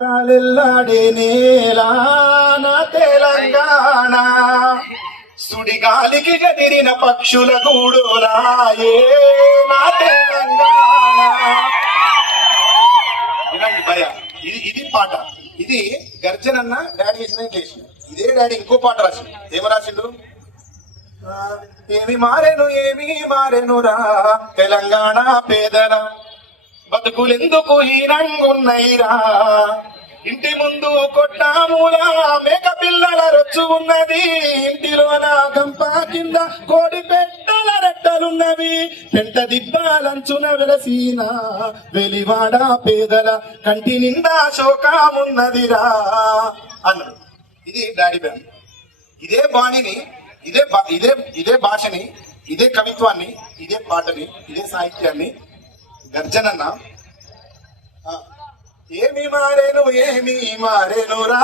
కాలెల్లాడే నేల నా తెలంగాణ, సుడిగాలికి గదిరిన పక్షుల గూడులాయే నా తెలంగాణ. వినండి భయ, ఇది పాట. ఇది గర్జనన్న డాడీ చేసిన చేసిన ఇదే డాడీ ఇంకో పాట రాసిండు. ఏమి రాసిండు? ఏమి మారెను రా తెలంగాణ పేదల బతుకులెందుకు హీనంగున్నైరా, ఇంటి ముందు కొట్టాములా మేక పిల్లల రొచ్చు ఉన్నది, ఇంటిలోన గంప కింద కోడి పెట్టల రెట్టలున్నవి, పెంట దిబ్బాలంచున వెలసీన వెలివాడ పేదల కంటి నిండా శోకమున్నదిరా అన్నాడు. ఇది డాడీ బ్యాండ్. ఇదే బాణిని, ఇదే భాషని, ఇదే కవిత్వాన్ని, ఇదే పాటని, ఇదే సాహిత్యాన్ని గర్జనన్న ఏమి మారేను రా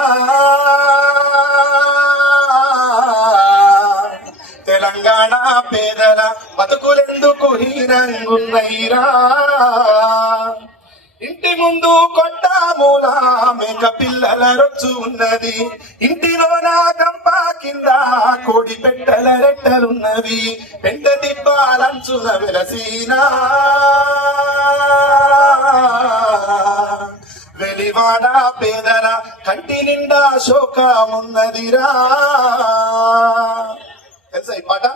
తెలంగాణ పేదల బతుకులెందుకు హీనంగున్నైరా, ఇంటి ముందు కొట్టాములా మేక పిల్లల రొచ్చు ఉన్నది, ఇంటిలోన గంప కింద కోడి పెట్టల రెట్టలున్నవి, పెంట దిబ్బాలంచున వెలసీనా వెలివాడ పేదల కంటి నిండా శోకమున్నదిరా. తెలుసా ఈ పాట?